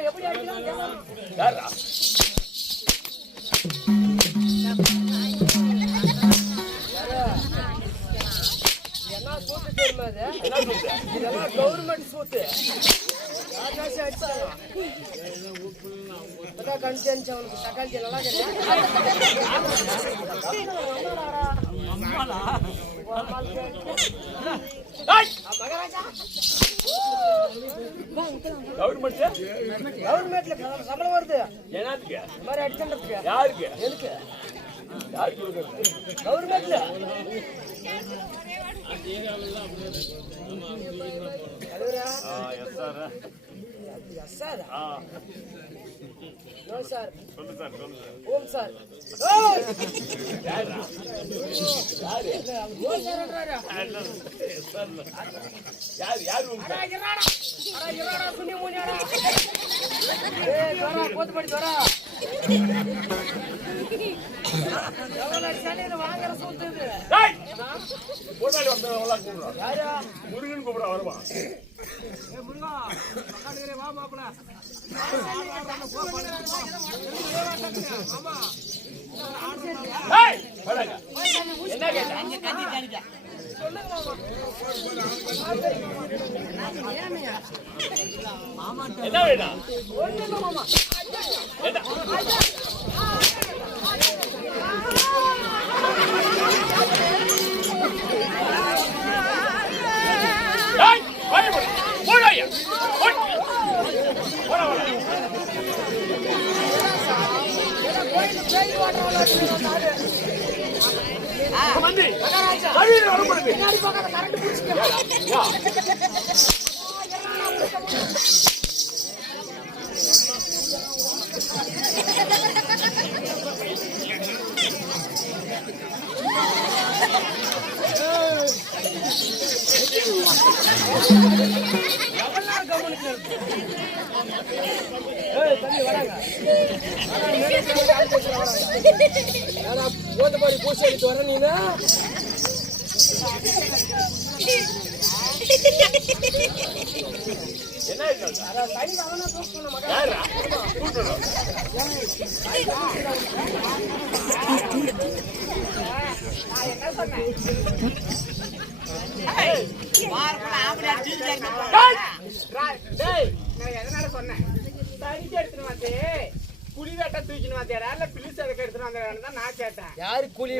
எப்படி அடிக்கிறான் என்ன சூத்து தெரியுமா இதெல்லாம் கவர்மெண்ட் சூத்து கணிச்சு அவனுக்கு தக்காளி நல்லா கவர்மெண்ட்ல சம்பளம் வருது என்னத்துக்கு இந்த மாதிரி அடிச்சுருக்கு யாருக்கு எதுக்கு யாருக்கு கவர்மெண்ட்ல எஸ் சார் நோ சார் சொல்லு சார் சொல்லு ஓம் சார் யார் யார் போத்து படி வரா வாங்குற சொத்து போட்டாடி வந்தவங்களா கூப்பிடுறான் யாரா முருகன் கூப்பிட வருவான் வா மாப்பிள என்ன கேட்ட என்ன வேணும் போட்டு பூசி எடுத்து வர நீனா எதனால சொன்னேன் தனிக்கு எடுத்துட்டு வந்து புலி வேட்டை தூக்கின்னு வந்தேடா இல்ல பிலிஸ் அதுக்கு எடுத்துட்டு வந்தேடான்னு தான் நான் கேட்டேன். யாரு கூலி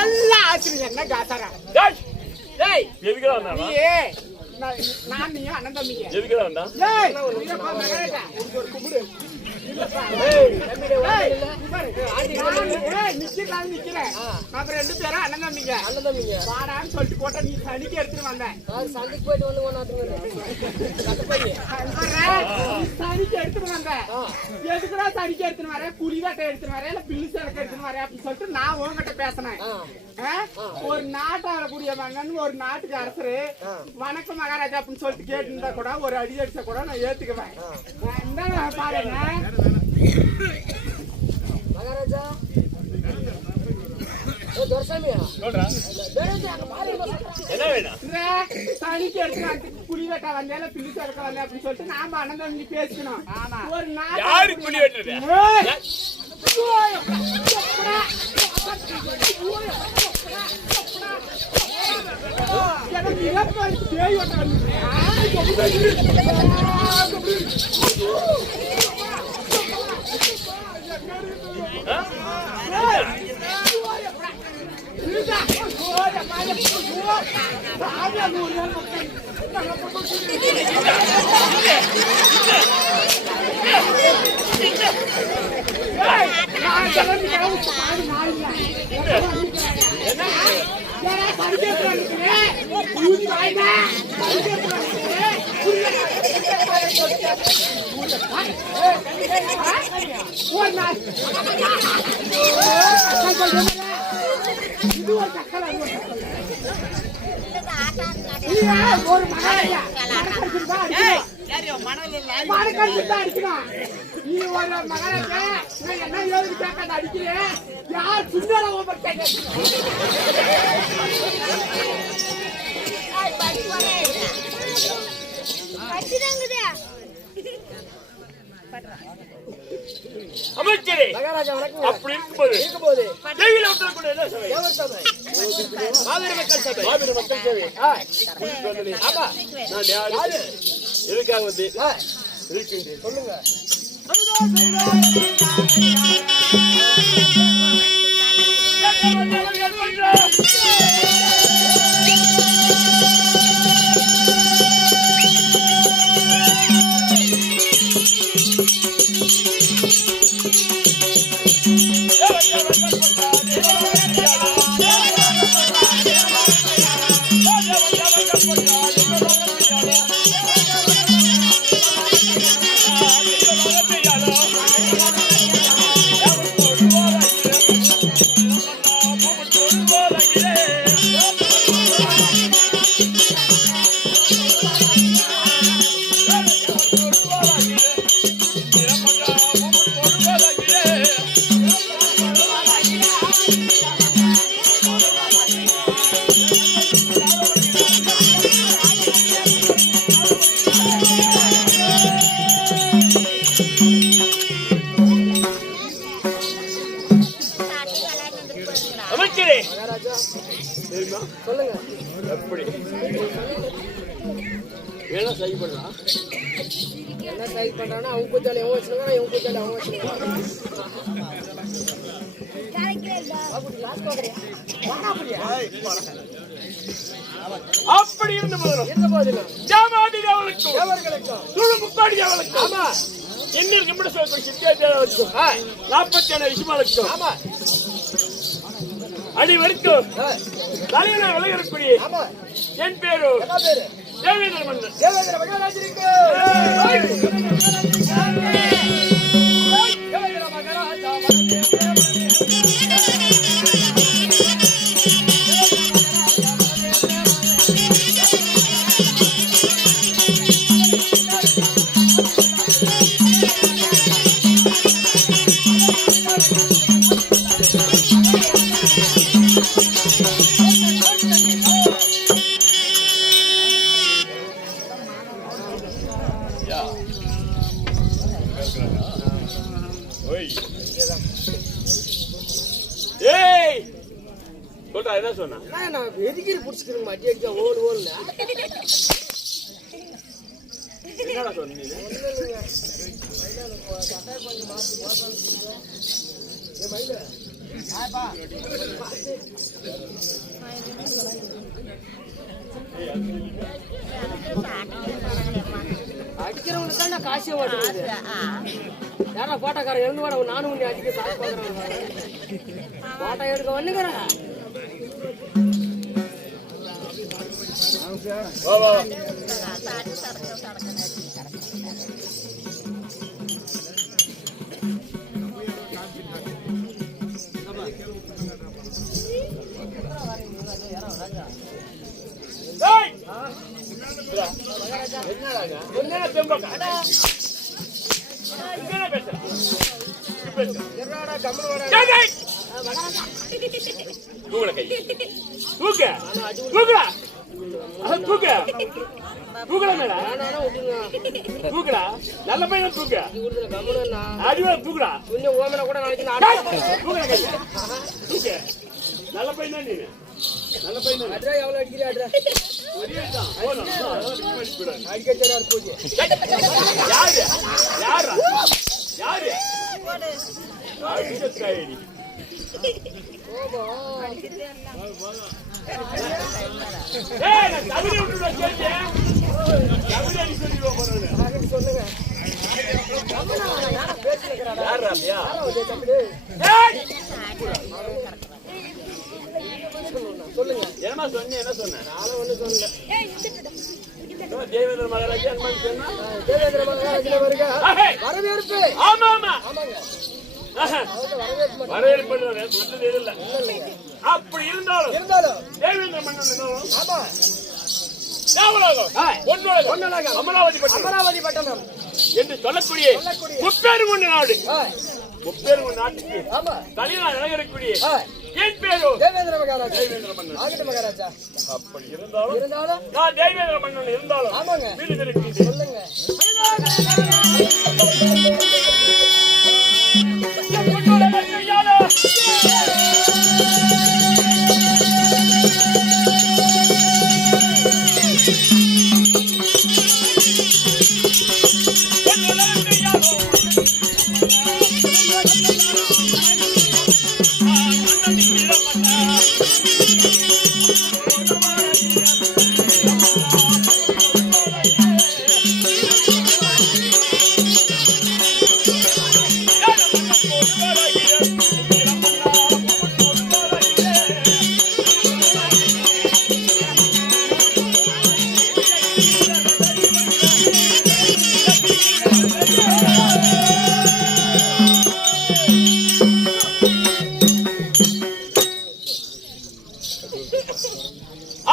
எல்லா ஆசிரியர் என்ன காத்தாரா நான் நீ அண்ணன் தம்பிங்க. எதுக்குடா வந்தா ஏய், இல்லப்பா, மகாராஜா. உனக்கு ஒரு கும்பிடு. இல்லப்பா. நிக்கிறேன். நம்ம 2 பேரும் அண்ணன் தம்பிங்க. வாடான்னு சொல்லிட்டு போட்டா நீ சனிக்கு எடுத்துட்டு வந்தேன். சந்தைக்கு போயிட்டு வந்து சனிக்கு எடுத்துட்டு வந்தேன். எதுக்குடா சனிக்கு எடுத்துட்டு வரேன்? புலிதாட்டை எடுத்துட்டு வரேன், இல்ல பில்லு சரக்கு எடுத்துட்டு வரேன் அப்படின்னு சொல்லிட்டு நான் உங்ககிட்ட பேசினேன். ஒரு நாட்டு ஆளக்கூடிய மகன், ஒரு நாட்டுக்கு அரசரு வணக்கம் மகாராஜா அப்படின்னு சொல்லிட்டு கேட்டு கூட ஒரு அடி அடிச்சா கூட நான் ஏத்துக்குவேன். பாருங்க மகாராஜா துரசாமியா என்ன வேணும் சனிக்கு எடுத்து புலிவேட்டா வந்தேன், பில்லு சரக்க வந்தேன் அப்படின்னு சொல்லிட்டு நாம அண்ணன் தம்பி பேசிக்கணும். ஒரு யாரு புலி வெட்டுறது ஒரு மகாராஜா அடிக்கணும். நீ ஒரு மகாராஜா என்ன எழுதி கேட்காத அடிக்கிறேன். யார் சுந்தர அமைச்சரே மகாராஜா வணக்கம். அப்படி இருக்கும்போது ஜெயில உத்தரக்கூடிய என்ன சபை? மாவீர மக்கள் சபை. மாவீர மக்கள் சபை. ஆமா, நான் யாரு எதுக்காக வந்து இருக்கின்றேன் சொல்லுங்க. அமைச்சரே தெரியுமா சொல்லுங்க. எப்படி வேணா சரி பண்ணலாம். என்ன சைட் பண்றானா அவங்க கூத்தால எவன் வச்சிருக்கான், இவன் கூத்தால அவன் வச்சிருக்கான். அப்படி இருந்த போதிலும் ஜாமாடி அவளுக்கும் துளு முக்காடி அவளுக்கும் ஆமா என்ன நிமிட சொல்ற சித்தியாச்சாரவளுக்கும் 47 விஷயமாளுக்கும் ஆமா அடி வரைக்கும் தலையில விலகக்கூடிய என் பேரு தேவேந்திர மன்னன். தேவேந்திர மகாராஜருக்கு தேவேந்திர மகாராஜா சொல்றா என்ன சொன்னா நான் எதுக்கு புடிச்சுக்கிறேன் அடி அடிச்சா ஓடு ஓடுல என்னடா சொன்னீங்க? அடிக்கிறவங்களுக்கு தான் நான் காசே ஓட்டுறது. யாரா போட்டோக்காரன் எழுந்து வாட நானும் உன்னை அடிக்க காசு பார்க்குறேன். போட்டோ எடுக்க வந்துக்கிறேன். என்ன தெம்பக்கா என்ன பேசுற என்னடா கம்மன் வர தூக்குல கை தூக்கு தூக்குடா தூக்கு தூக்குடா மேடா தூக்குடா நல்ல பையன் தூக்கு அடிவா தூக்குடா கொஞ்சம் ஓமனை கூட நாளைக்கு நான் தூக்குடா கை தூக்கு நல்ல பையன் தான் நீ நல்ல பையன் அட்ரா எவ்வளோ அடிக்கிறேன் அட்ரா அடிக்கிறார் பூஜை யாரு யாரா யாரு அடிச்சாயடி ஏய் நான் கவிதை விட்டுடா கேட்டேன் கவிதை அடி சொல்லிடுவா போறேன் சொல்லுங்க யாரா அப்படியா சொல்லுங்க என்னமா சொன்னீங்க என்ன சொன்னேன் நானும் ஒண்ணு சொல்லல தேவேந்திர மகாராஜா என்ன சொன்னா தேவேந்திர மகாராஜா வருக வரவேற்பு ஆமா ஆமா ஆமாங்க வரவேற்பு மற்றது இல்ல அப்படி இருந்தாலும் தேவேந்திர மன்னன் என்ன ஆமா தேவலோகம் அமராவதி பட்டணம் என்று சொல்லக்கூடிய முப்பெரும் நாடு முப்பெரும் நாட்டுக்கு ஆமா தலைவனாக விளங்கக்கூடிய என் பேரோ தேவேந்திர மகாராஜா தேவேந்திர மன்னன் ஆகட்டும் மகாராஜா அப்படி இருந்தாலும் இருந்தாலும் நான் தேவேந்திர மன்னன் இருந்தாலும் ஆமாங்க வீடு தெரிவிக்கிறேன் சொல்லுங்க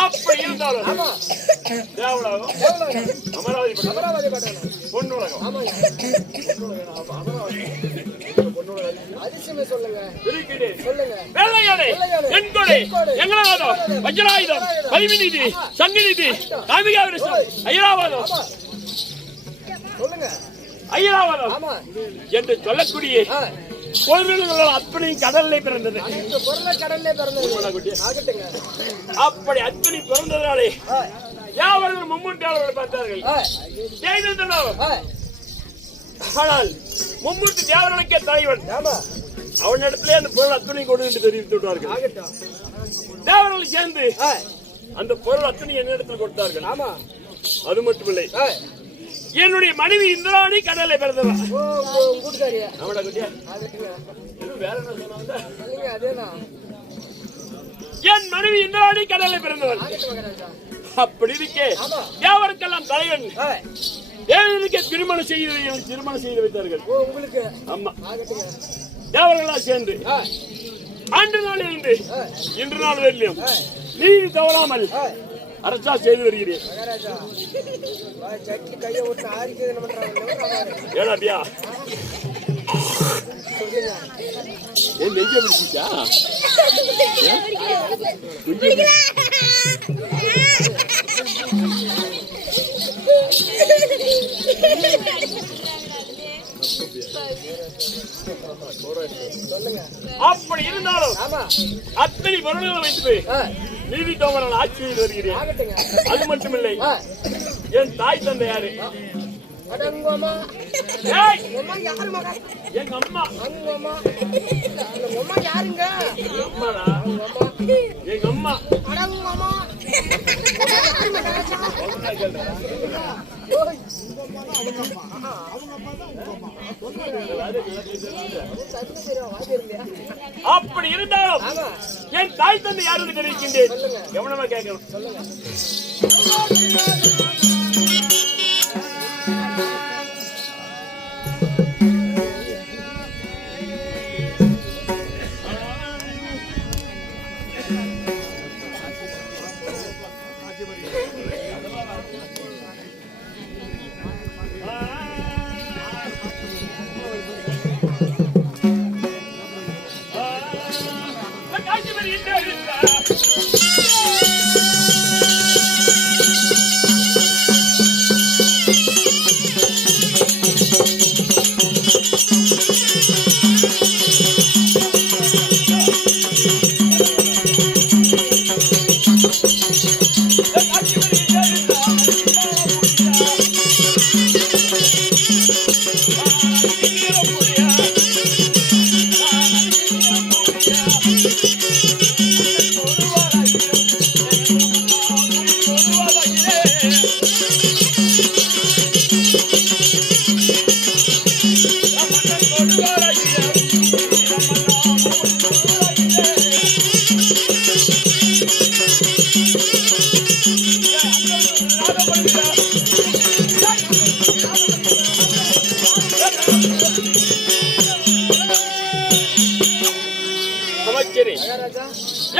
அப்படி இருந்தாலும் தேவலோகம் அமராவதி பட்டணம் பொன்னுலகம் அதிசயமே சொல்லுங்க இருக்கிறேன் சொல்லுங்க வெள்ளையாடை என்கொடை எங்களாதம் வஜ்ராயுதம் பரிமிநிதி சங்கிநிதி காமிகாவிரசம் ஐராவதம் சொல்லுங்க ஐராவதம் ஆமா என்று சொல்லக்கூடிய பொருள்கள் அத்தனை கடல்ல பிறந்தது இந்த பொருளை கடல்ல பிறந்தது ஆகட்டுங்க அப்படி அத்தனை பிறந்ததாலே யாவர்கள் மும்மூட்டியாளர்கள் பார்த்தார்கள் ஜெயதந்தனாவும் ஆனால் மும்மூட்டி தேவர்களுக்கே தலைவன் ஆமா அவனிடத்திலே அந்த பொருள் அத்தனை கொடு என்று தெரிவித்து விட்டார்கள் ஆகட்டும் தேவர்கள் சேர்ந்து அந்த பொருள் அத்தனை என்னிடத்தில் கொடுத்தார்கள் ஆமா அது மட்டுமில்லை என்னுடைய மனைவி இந்திராணி கடலை பிறந்தவன் கூட்டுக்காரியா அவட குட்டியா ஆகட்டுங்க வேற என்ன சொன்னாங்க சொல்லுங்க அதேதான் என் மனைவி இந்திராணி கடலை பிறந்தவன் ஆகட்டும் மகாராஜா அப்படி இருக்கே யாவருக்கெல்லாம் தலைவன் தேவனுக்கு திருமணம் செய்து வைத்தார்கள் உங்களுக்கு ஆமா ஆகட்டுங்க தேவர்களா சேர்ந்து அன்று நாளில் இருந்து இன்று நாள் வரையிலும் நீதி தவறாமல் அரசா செய்து வருகிறேன் மகாராஜா சட்னி கையை விட்டு ஆரிக்கிறது என்ன பண்றாங்க ஏடாட்டியா ஏன் நெஞ்ச பிடிச்சிச்சா அப்படி இருந்தாலும் அத்தனை பொருள்களை வைத்து நீதி தோமரால் ஆட்சி செய்து வருகிறேன். அது மட்டுமில்லை, என் தாய் தந்தை யாரு அடங்கம்மா ஏய் அம்மா யாரு மகா எங்க அம்மா அங்கம்மா அந்த அம்மா யாருங்க அம்மாடா அம்மா எங்க அம்மா அடங்கம்மா யாரு மகா ஓய் அப்படி இருந்தாலும் என் தாய் தந்தை யாரும் தெரிவிக்கின்றேன் கவனமா கேட்கணும்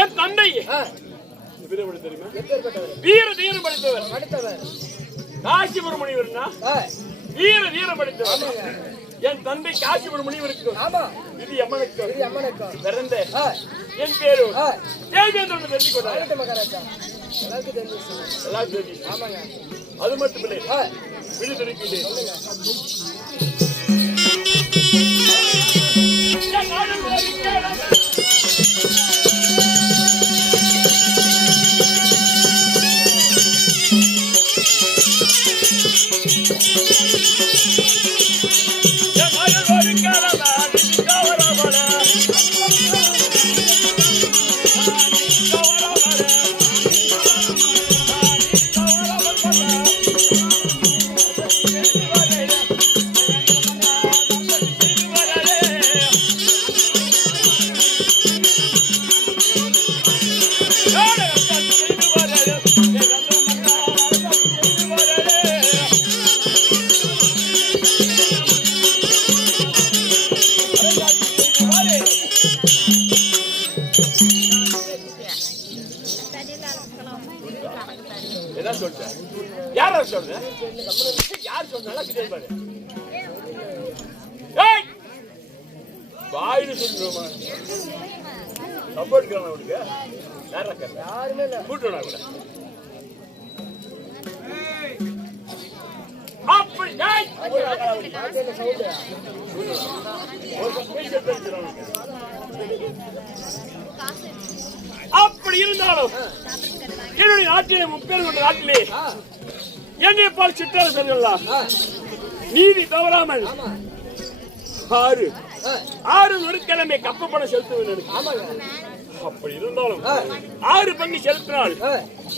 என் தந்தை வீர தீரம் படித்தவர் காசிபுரம் முனிவர்னா வீர தீரம் படித்தவர் என் தந்தை காசிபுரம் முனிவருக்கு இது அம்மனுக்கு பிறந்த என் பேரு தேவேந்திரன் தெரிஞ்சு கொண்டார் அது மட்டும் இல்லை விழுந்திருக்கிறேன் யார் சொன்னாலும் வாயில சொல்லுமா சப்போர்ட் யாருமே கூட்டணும் கூட அப்படி அப்படி இருந்தாலும் என்னுடைய நாட்டிலே முப்பேறு கொண்ட நாட்டிலே என்னை போல் சிற்றரசர்கள் நீதி தவறாமல் ஆறு நொறுக்கிழமை கப்ப பணம் செலுத்துவது. அப்படி இருந்தாலும் 6 பங்கு செலுத்தினால்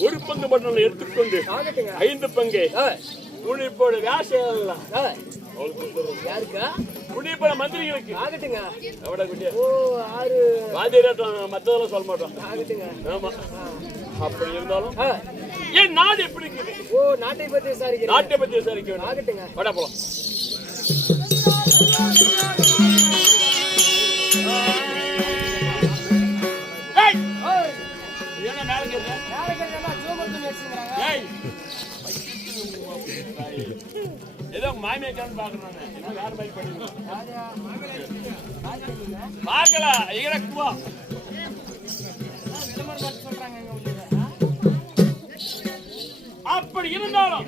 1 பங்கு மட்டும் எடுத்துக்கொண்டு 5 பங்கு குடிப்போட வியாசம் குடிப்போட மந்திரிகளுக்கு மத்ததெல்லாம் சொல்ல மாட்டோம். ஆமா அப்படி இருந்தாலும் என் நாடு எப்படி இருக்குது? நாட்டை பத்தி விசாரிக்க வட போலாம். ஏதோ மாமியாக்கான்னு பாக்குறாங்க யார் மாதிரி பார்க்கல இறக்குவா அப்படி இருந்தாலும்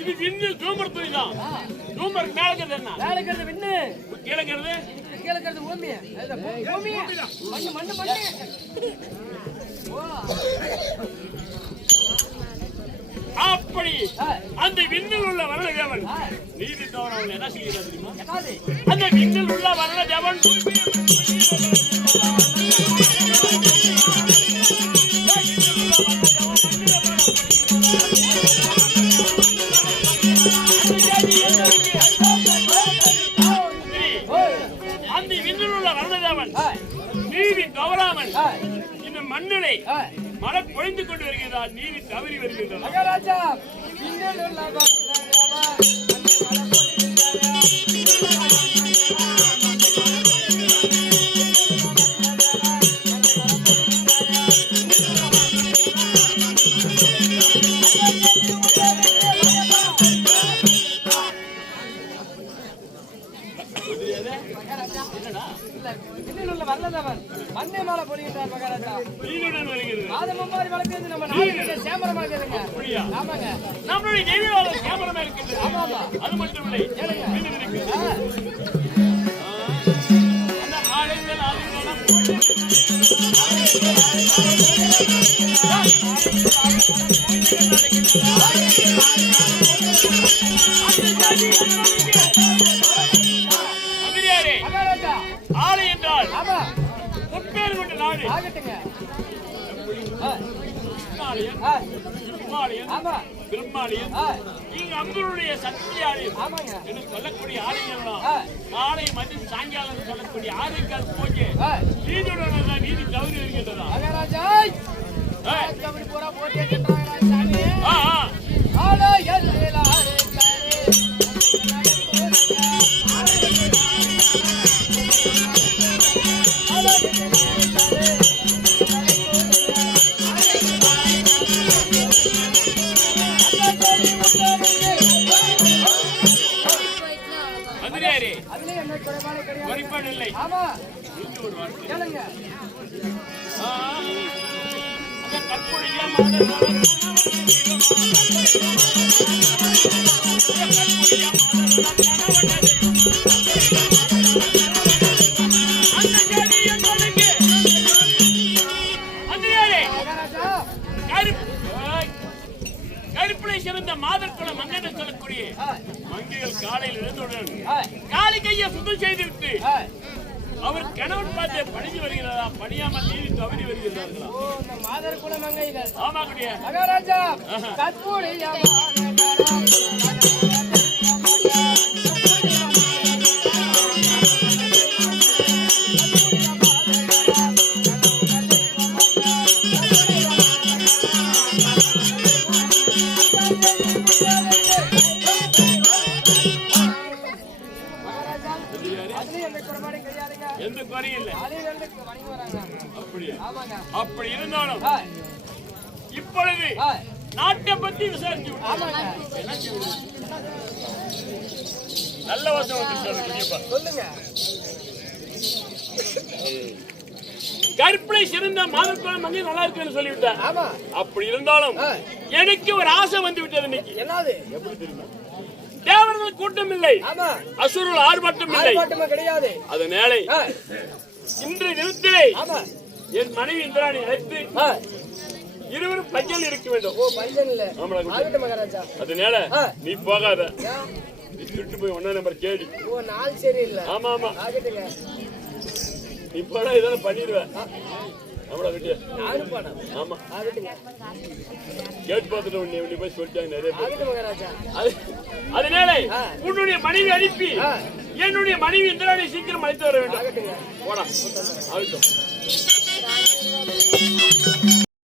இது விண்ணு ஜூமர் துணி தான். ஜூமர் மேலக்கிறது என்ன? மேலக்கிறது விண்ணு, கீழக்கிறது கீழக்கிறது பூமி. பூமி மண்ணு மண்ணு மண்ணு. அப்படி அந்த விண்ணில் உள்ள வரணதேவன் நீதி தவறவன் என்ன செய்கிறார் தெரியுமா? அந்த விண்ணில் உள்ள வரணதேவன் அந்த விண்ணில் உள்ள வரணதேவன் நீதி தவறாமல் இந்த மண்ணிலை மழை பொழிந்து கொண்டு வருகிறார், நீதி தவறி வருகின்றார். மகாராஜா விண்ணில் உள்ள வரணதேவன் மண்ணை மாலை பொழிகின்றார் மகாராஜா. நீதியுடன் வருகிறது. ஆதமம் மாதிரி வளர்க்கிறது நம்ம நாட்டுல சேமரமாக இருக்குங்க. அப்படியா? ஆமாங்க. நம்மளுடைய தெய்வீக கேமரமா இருக்கின்றது. ஆமாமா. அது மட்டும் இல்லை. மீண்டும் இருக்கிறது. அந்த ஆளுங்கள் ஆளுங்களெல்லாம் மகாராஜா ஆலை என்றால் ஆமா முப்பேறு கொண்ட நாடு. ஆகட்டுங்க. கிருஷ்ணாலயம், திருமாலயம், ஆமா பிரம்மாலயம், இங்கு அம்பருடைய சக்தி ஆலயம் ஆமாங்க. என்று சொல்லக்கூடிய ஆலயங்கள்லாம் காலை மற்றும் சாயங்காலம் சொல்லக்கூடிய ஆலயங்கள் பூஜை நீதியுடன் தான் நீதி தவறி இருக்கின்றதா? மகாராஜா கபடி பூரா போட்டு கேட்டாங்க சாமி. ஆளோ எல்லையில குறைபாடு இல்லை. ஆமா ஒரு வார்த்தை கேளுங்க. அந்த கற்புடைய மாதர் கருப்பிலை சிறந்த மாதற்குல மங்கை சொல்லக்கூடிய மங்கைகள் காலையில் இருந்தவுடன் காலை கையை சுத்தம் செய்துவிட்டு அவர் கணவன் பார்த்து பணிஞ்சு வருகிறதா, பணியாமல் நீதி தவறி வருகிறார்களா? மாதர் குல மங்கைகள். ஆமா குடியா மகாராஜா கற்புடைய எந்த குறையும் இல்லை. அப்படியா? அப்படி இருந்தாலும் இப்பொழுது நாட்டை பத்தி விசாரிச்சு நல்ல வசம் சொல்லுங்க. கருப்பிலை சிறந்த மாதற்குளம் மங்கை நல்லா இருக்குன்னு சொல்லிவிட்டேன். ஆமா அப்படி இருந்தாலும் எனக்கு ஒரு ஆசை வந்து விட்டது இன்னைக்கு. என்னது? எப்படி தெரியுமா? தேவர்கள் கூட்டம் இல்லை, அசுரர்கள் ஆர்ப்பாட்டம் இல்லை, கிடையாது. அதனால இன்று நிறுத்திலே என் மனைவி இந்திராணி அழைத்து இருவரும் பஞ்சல் இருக்க வேண்டும். அதனால நீ போகாத, நீ திருட்டு போய் 1 நம்பர் கேடி. ஆமா ஆமா நீ போனா இதெல்லாம் பண்ணிடுவேன். ஆமா கேட்டு பார்த்துட்டு உன்னை போய் சொல்லிட்டாங்க நிறைய பேர். அதனால உன்னுடைய மனைவி அனுப்பி என்னுடைய மனைவி இந்திராணி சீக்கிரம் அழைத்து வர வேண்டும். போடா ஆகட்டும்.